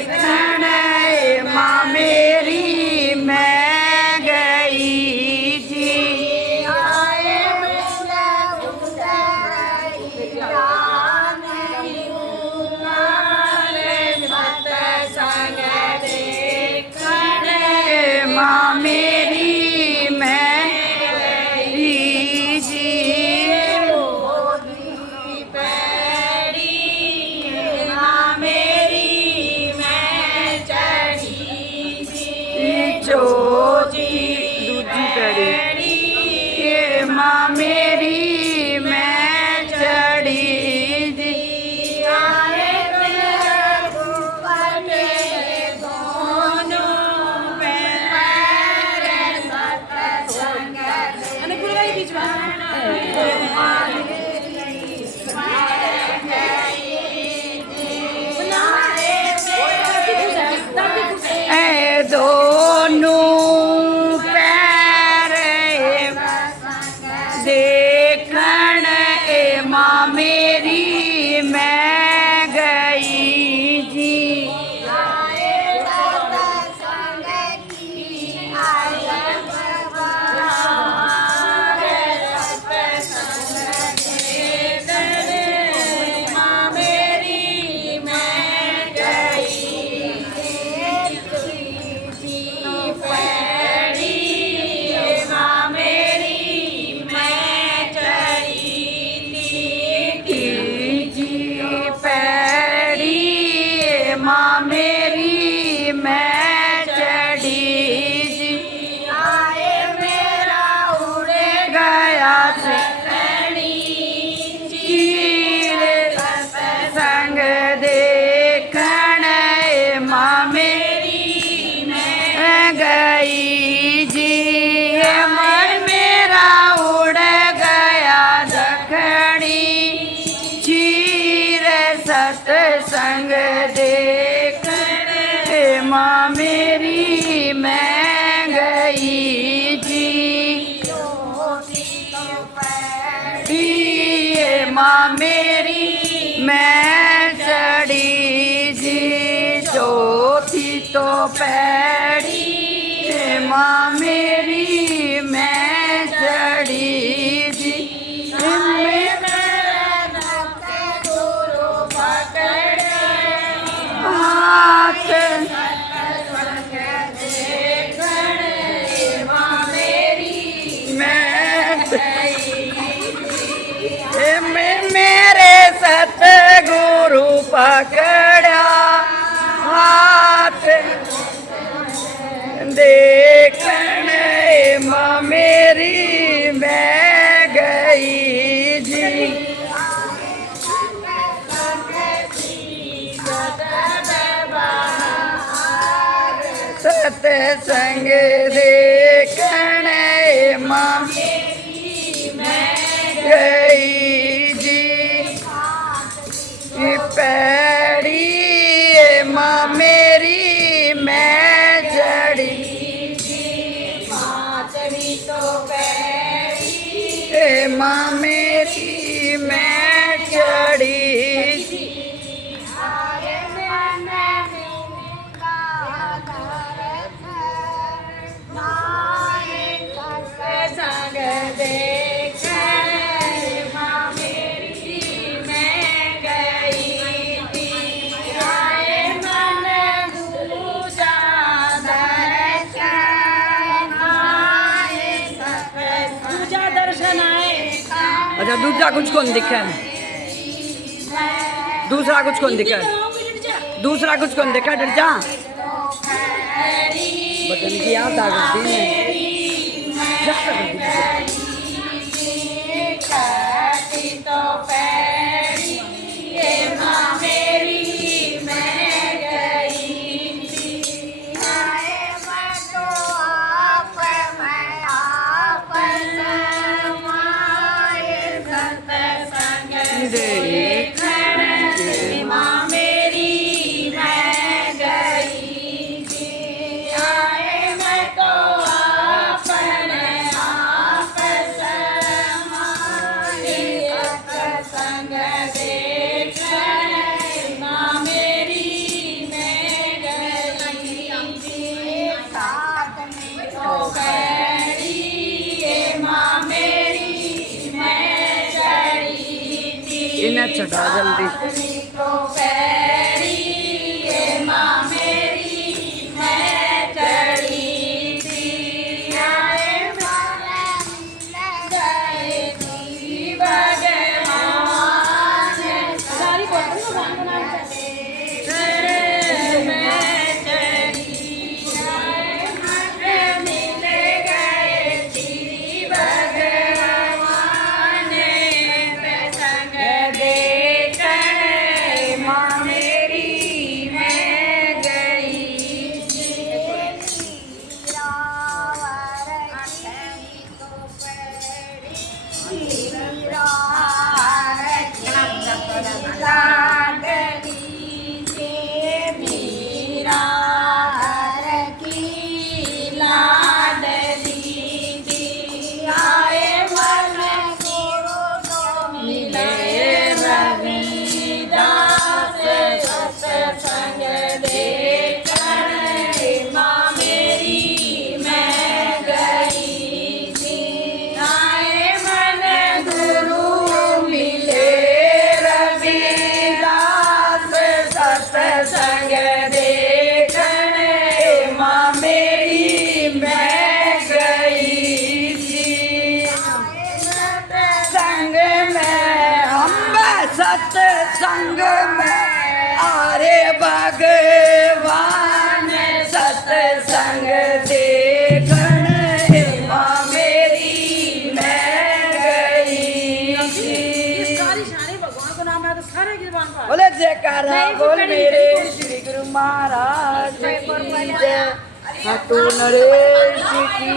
देखण माँ मेरी मैं गई जी। माँ मेरी मैं गई जी। माँ मेरी मैं चढ़ी जो जी दूजी पैड़ी ये माँ मेरी मैं चढ़ी जी। दोनों पैर देखण माँ मेरी मैं गई जी। माँ मेरी मैं चढ़ी जी। आए मेरा उड़ गया चीर संग देखण माँ मेरी मैं गई जी। मन मेरा उड़ गया दखणी चीर सत्संग माँ मेरी मैं गई जी। माँ मेरी मैं चढ़ी जी। चौथी तो पैड़ी माँ मेरी मैं चढ़ी जी। मेरे सतगुरु पकड़ा हाथ देखण माँ मेरी मैं गई जी। सत्संग देखण माँ मेरी मैं गई जी। पैड़ी माँ मेरी मैं चढ़ी तो पैड़ी माँ मेरी मैं चढ़ी जी। अच्छा दूसरा कुछ कौन दिखा है? दूसरा कुछ कौन दिखा है? दूसरा कुछ कौन दिखा डर जा बटन की याद आ गई छुड़ा जल्दी। सत्संग में आरे भगवान सत्संग देखण माँ मेरी मैं गई थी। सारी शानी भगवान को नाम है तो सारे गिरबान का बोले जयकारा बोल मेरे श्री गुरु महाराज की जय। हटू नरेश की